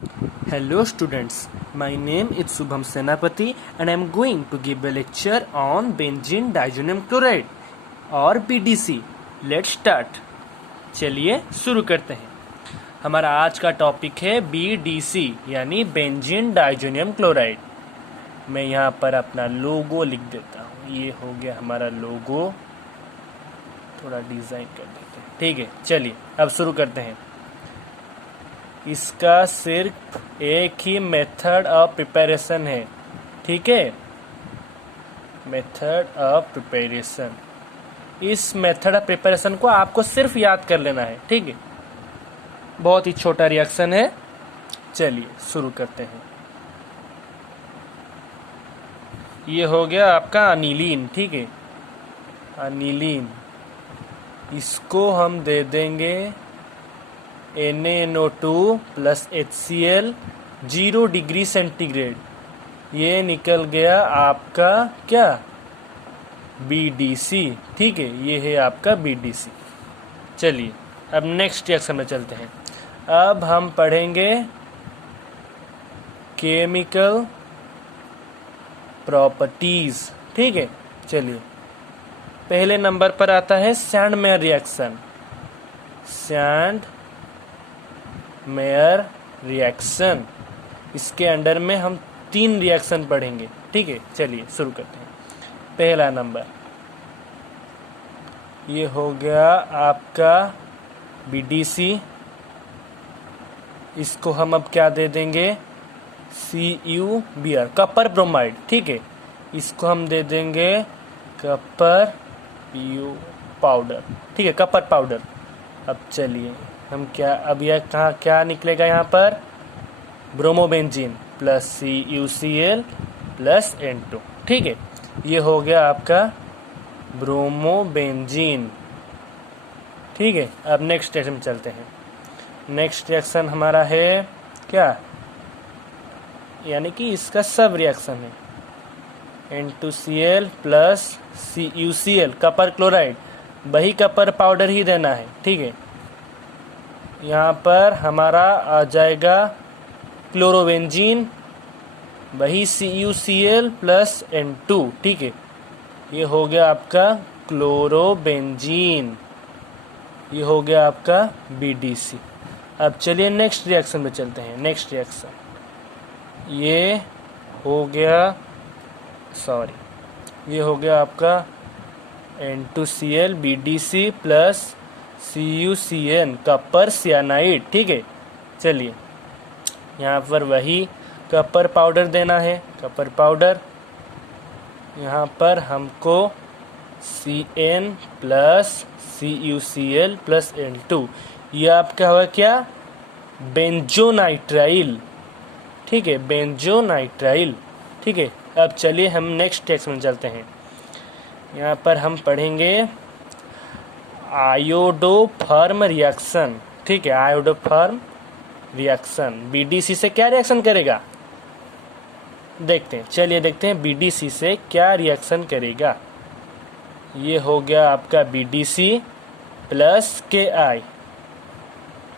Hello students, my name is Subham Senapati and I am going to give a lecture on benzene diazonium chloride और BDC. Let's start. चलिए शुरू करते हैं. हमारा आज का टॉपिक है BDC यानी बेंजीन डाइजोनियम क्लोराइड. मैं यहाँ पर अपना लोगो लिख देता हूँ. ये हो गया हमारा लोगो. थोड़ा डिज़ाइन कर देते हैं. ठीक है, चलिए अब शुरू करते हैं. इसका सिर्फ एक ही मेथड ऑफ प्रिपरेशन है. ठीक है, मेथड ऑफ प्रिपरेशन. इस मेथड ऑफ प्रिपरेशन को आपको सिर्फ याद कर लेना है. ठीक है, बहुत ही छोटा रिएक्शन है. चलिए शुरू करते हैं. ये हो गया आपका अनिलीन. ठीक है, अनिलीन. इसको हम दे देंगे NaNO2 plus HCl 0 degree centigrade. ये निकल गया आपका क्या, BDC. ठीक है, ये है आपका BDC. चलिए अब नेक्स्ट रिएक्शन में चलते हैं. अब हम पढ़ेंगे केमिकल प्रॉपर्टीज. ठीक है, चलिए पहले नंबर पर आता है सैंडमेयर रिएक्शन. सैंडमेयर रिएक्शन, इसके अंडर में हम 3 रिएक्शन पढ़ेंगे. ठीक है, चलिए शुरू करते हैं. पहला नंबर ये हो गया आपका BDC. इसको हम अब क्या दे देंगे, CuBr कपर ब्रोमाइड. ठीक है, इसको हम दे देंगे कपर पाउडर. ठीक है, कपर पाउडर. अब चलिए हम क्या, अब यह कहाँ क्या निकलेगा, यहाँ पर bromobenzene plus CuCl plus N2. ठीक है, ये हो गया आपका ब्रोमोबेंजीन. ठीक है, अब नेक्स्ट रिएक्शन में चलते हैं. नेक्स्ट रिएक्शन हमारा है क्या, यानी कि इसका सब रिएक्शन है N2Cl plus CuCl Kapoor chloride. वही कपर पाउडर ही देना है. ठीक है, यहाँ पर हमारा आ जाएगा क्लोरोबेंजीन, वही CuCl प्लस N2. ठीक है, ये हो गया आपका क्लोरोबेंजीन. ये हो गया आपका BDC. अब चलिए नेक्स्ट रिएक्शन में चलते हैं. नेक्स्ट रिएक्शन ये हो गया, ये हो गया आपका N2Cl BDC plus CuCN Kapoor cyanide. ठीक है, चलिए यहाँ पर वही कपर पाउडर देना है. कपर पाउडर यहाँ पर हमको Cn plus CuCl plus N2. ये आपका हुआ क्या, बेंजोनाइट्राइल. ठीक है, बेंजोनाइट्राइल. ठीक है, अब चलिए हम नेक्स्ट टेक्स्ट में चलते हैं. यहाँ पर हम पढ़ेंगे आयोडोफॉर्म रिएक्शन. ठीक है, आयोडोफॉर्म रिएक्शन BDC से क्या रिएक्शन करेगा, देखते हैं. चलिए देखते हैं BDC से क्या रिएक्शन करेगा. ये हो गया आपका BDC plus Ki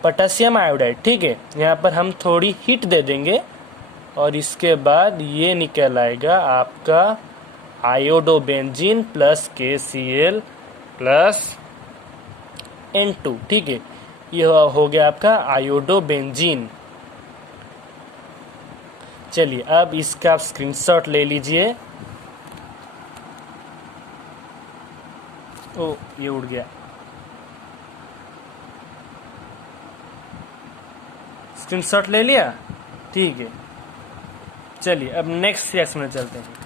potassium iodide. ठीक है, यहाँ पर हम थोड़ी हीट दे देंगे और इसके बाद ये निकल आएगा आपका iodobenzene plus KCl plus N2. ठीक है, ये हो गया आपका आयोडोबेंजीन. चलिए अब इसका स्क्रीनशॉट ले लीजिए. ओ, ये उड़ गया. स्क्रीनशॉट ले लिया. ठीक है, चलिए अब नेक्स्ट रिएक्शन में चलते हैं.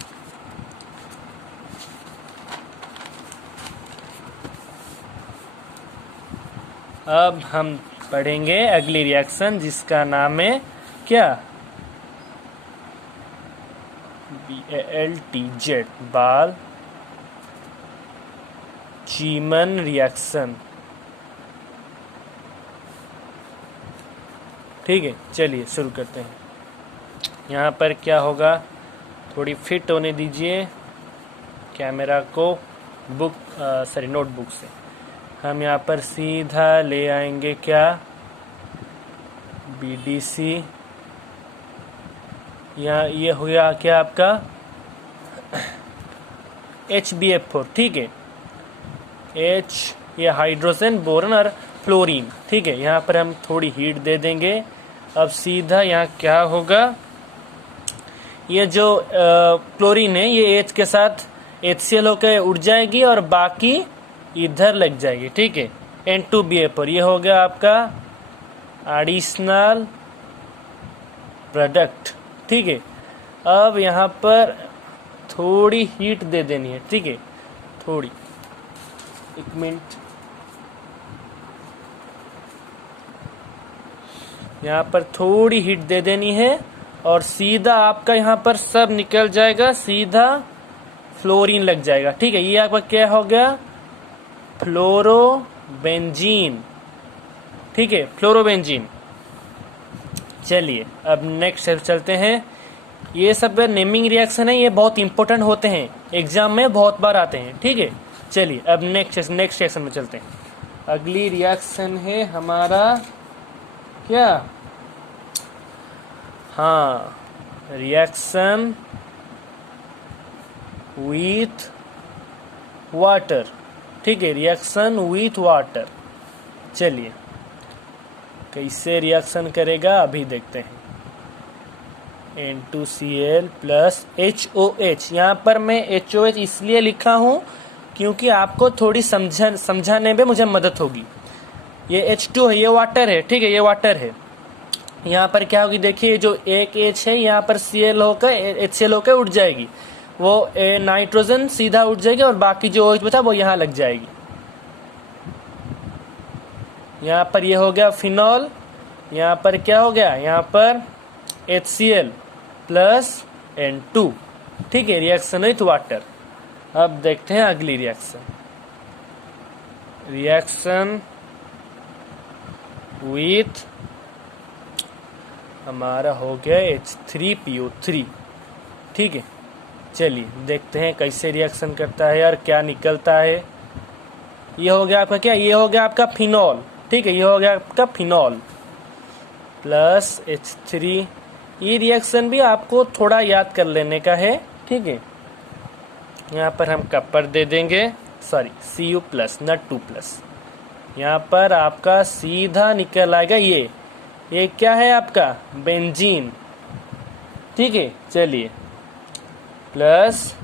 अब हम पढ़ेंगे अगली रिएक्शन जिसका नाम है क्या, BALTZ बाल चीमन रिएक्शन. ठीक है, चलिए शुरू करते हैं. यहाँ पर क्या होगा, थोड़ी फिट होने दीजिए कैमरा को नोटबुक से. हम यहाँ पर सीधा ले आएंगे क्या, BDC यहाँ ये हो गया क्या आपका HbF4, ठीक है। H ये हाइड्रोजन, बोरन और फ्लोरीन, ठीक है। यहाँ पर हम थोड़ी हीट दे देंगे। अब सीधा यहाँ क्या होगा, ये जो क्लोरीन है ये H के साथ HCl होकर उड़ जाएगी और बाकी इधर लग जाएगी, ठीक है। N2BF4 ये हो गया आपका एडिशनल प्रोडक्ट, ठीक है। अब यहाँ पर थोड़ी हीट दे देनी है, ठीक है, थोड़ी, एक मिनट। यहाँ पर थोड़ी हीट दे देनी है और सीधा आपका यहाँ पर सब निकल जाएगा, सीधा फ्लोरीन लग जाएगा, ठीक है। ये आपका क्या हो गया, फ्लोरोबेंजीन, ठीक है, फ्लोरोबेंजीन। चलिए अब नेक्स्ट स्टेप चलते हैं। ये सब नेमिंग रिएक्शन है, ये बहुत इंपॉर्टेंट होते हैं, एग्जाम में बहुत बार आते हैं, ठीक है। चलिए अब नेक्स्ट रिएक्शन में चलते हैं। अगली रिएक्शन है हमारा क्या, हाँ, रिएक्शन विथ वाटर, ठीक है, रिएक्शन विथ वाटर। चलिए कैसे रिएक्शन करेगा अभी देखते हैं। N2Cl प्लस HOH, यहाँ पर मैं HOH इसलिए लिखा हूँ क्योंकि आपको थोड़ी समझाने में मुझे मदद होगी। ये H2 है, ये वाटर है, ठीक है, ये वाटर है। यहाँ पर क्या होगी, देखिए जो एक H है यहाँ पर Cl होकर HCl होकर उड़ जाएगी, वो नाइट्रोजन सीधा उड़ जाएगी और बाकी जो OH बचा वो यहाँ लग जाएगी। यहाँ पर ये हो गया फिनॉल, यहाँ पर क्या हो गया, यहाँ पर HCl प्लस N2, ठीक है, रिएक्शन विथ वाटर। अब देखते हैं अगली रिएक्शन, रिएक्शन विथ हमारा हो गया H3PO3, ठीक है। चलिए देखते हैं कैसे रिएक्शन करता है और क्या निकलता है। ये हो गया आपका क्या, ये हो गया आपका फिनॉल, ठीक है, ये हो गया आपका फिनॉल प्लस H3। ये रिएक्शन भी आपको थोड़ा याद कर लेने का है, ठीक है। यहाँ पर हम कपर दे देंगे, सॉरी Cu प्लस न 2 प्लस। यहाँ पर आपका सीधा निकल आएगा ये क्या है आपका बेंजीन, ठीक है। चलिए प्लस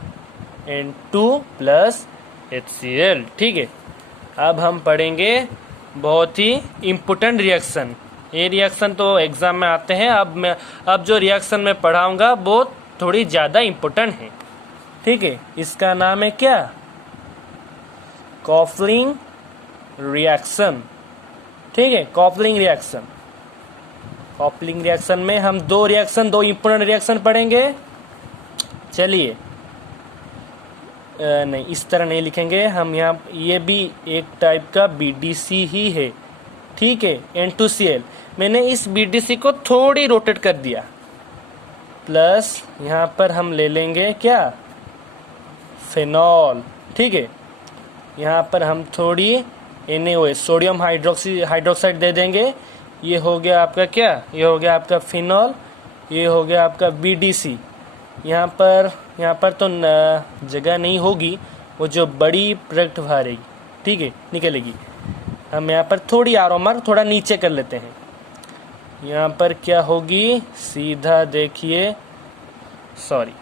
N2 प्लस HCl, ठीक है। अब हम पढ़ेंगे बहुत ही इम्पोर्टेंट रिएक्शन। ये रिएक्शन तो एग्जाम में आते हैं, अब जो रिएक्शन मैं पढ़ाऊंगा वो थोड़ी ज़्यादा इम्पोर्टेंट है, ठीक है। इसका नाम है क्या, कॉफलिंग रिएक्शन, ठीक है, कॉफलिंग रिएक्शन। कॉपलिंग रिएक्शन में हम दो इम्पोर्टेंट रिएक्शन पढ़ेंगे। चलिए नहीं, इस तरह नहीं लिखेंगे हम, यहाँ ये भी एक टाइप का BDC ही है, ठीक है, N2Cl। मैंने इस BDC को थोड़ी रोटेट कर दिया, प्लस यहाँ पर हम ले लेंगे क्या, फेनॉल, ठीक है। यहाँ पर हम थोड़ी NaOH सोडियम हाइड्रोक्साइड दे देंगे। ये हो गया आपका क्या, ये हो गया आपका फिनॉल, ये हो गया आपका BDC। यहाँ पर तो जगह नहीं होगी, वो जो बड़ी प्रोडक्ट बाहरेगी, ठीक है, निकलेगी। हम यहाँ पर थोड़ी आरोमर थोड़ा नीचे कर लेते हैं। यहाँ पर क्या होगी, सीधा देखिए, sorry,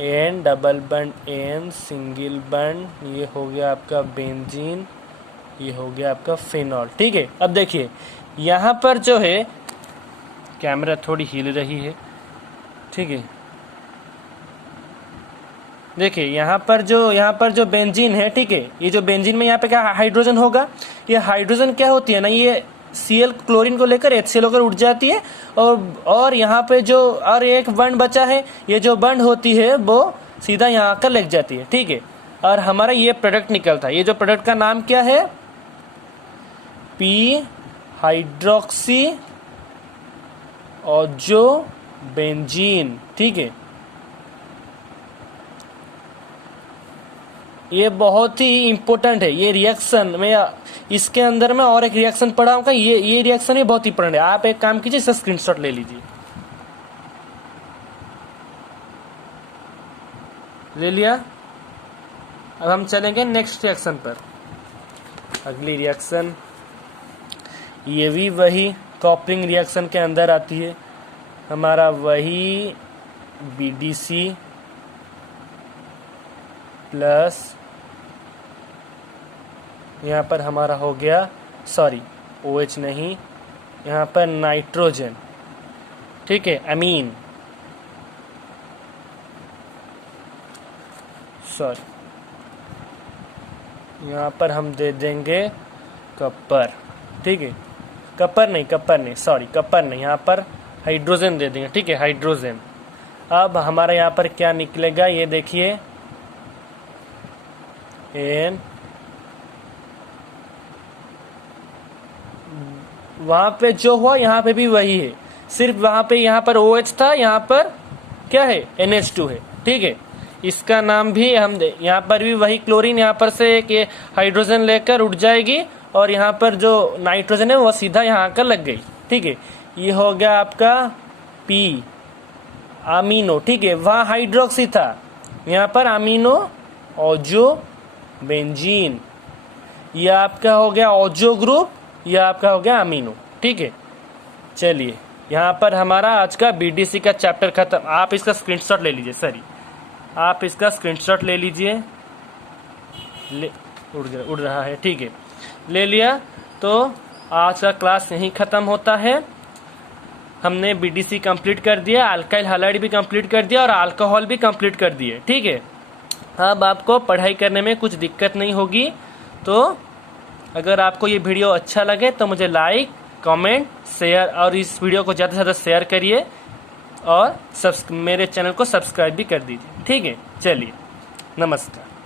N double bond N single bond, ये हो गया आपका बेंजीन, ये हो गया आपका फिनॉल, ठीक है। अब देखिए यहाँ पर जो है, कैमरा थोड़ी हिल रही है, ठीक है। देखिए यहाँ पर जो बेंजीन है, ठीक है, ये जो बेंजीन में यहाँ पे क्या हाइड्रोजन होगा, ये हाइड्रोजन क्या होती है ना, ये Cl क्लोरीन को लेकर HCl होकर उड़ जाती है और यहाँ पे जो और एक बंड बचा है, ये जो बंड होती है वो सीधा यहाँ आकर लग जाती है, ठीक है। और हमारा ये प्रोडक्ट निकलता है, ये जो प्रोडक्ट का नाम क्या है, P हाइड्रोक्सी ओजो बेंजीन, ठीक है। ये बहुत ही इंपॉर्टेंट है ये रिएक्शन में। इसके अंदर में और एक रिएक्शन पढ़ाऊंगा, ये रिएक्शन भी बहुत इंपॉर्टेंट है। आप एक काम कीजिए, इसका स्क्रीनशॉट ले लीजिए। ले लिया। अब हम चलेंगे नेक्स्ट रिएक्शन पर। अगली रिएक्शन ये भी वही कॉपलिंग रिएक्शन के अंदर आती है, हमारा वही BDC प्लस यहाँ पर हमारा हो गया, सॉरी OH नहीं, यहाँ पर नाइट्रोजन, ठीक है, अमीन, सॉरी यहाँ पर हम दे देंगे कपर, ठीक है, कपर नहीं, सॉरी कपर नहीं, यहाँ पर हाइड्रोजन दे देंगे, ठीक है, हाइड्रोजन। अब हमारा यहाँ पर क्या निकलेगा ये देखिए, एन, वहां पे जो हुआ यहाँ पे भी वही है, सिर्फ वहां पे यहाँ पर OH था, यहाँ पर क्या है NH2 है, ठीक है। इसका नाम भी हम यहाँ पर भी वही क्लोरीन, यहाँ पर से एक हाइड्रोजन लेकर उठ जाएगी और यहाँ पर जो नाइट्रोजन है वो सीधा यहाँ आकर लग गई, ठीक है। ये हो गया आपका P अमीनो, ठीक है, वहाँ हाइड्रोक्सी था, यहाँ पर अमीनो ओजो बेंजीन, ये आपका हो गया ओजो ग्रुप, यह आपका हो गया अमीनो, ठीक है। चलिए यहाँ पर हमारा आज का BDC का चैप्टर खत्म। आप इसका स्क्रीनशॉट ले लीजिए, सॉरी आप इसका स्क्रीनशॉट ले लीजिए, उड़ रहा है, ठीक है, ले लिया। तो आज का क्लास यहीं ख़त्म होता है। हमने BDC कंप्लीट कर दिया, अल्काइल हैलाइड भी कंप्लीट कर दिया और अल्कोहल भी कंप्लीट कर दिए, ठीक है। अब आपको पढ़ाई करने में कुछ दिक्कत नहीं होगी। तो अगर आपको ये वीडियो अच्छा लगे तो मुझे लाइक, कमेंट, शेयर और इस वीडियो को ज़्यादा से ज़्यादा शेयर करिए और मेरे चैनल को सब्सक्राइब भी कर दीजिए, ठीक है। चलिए, नमस्कार।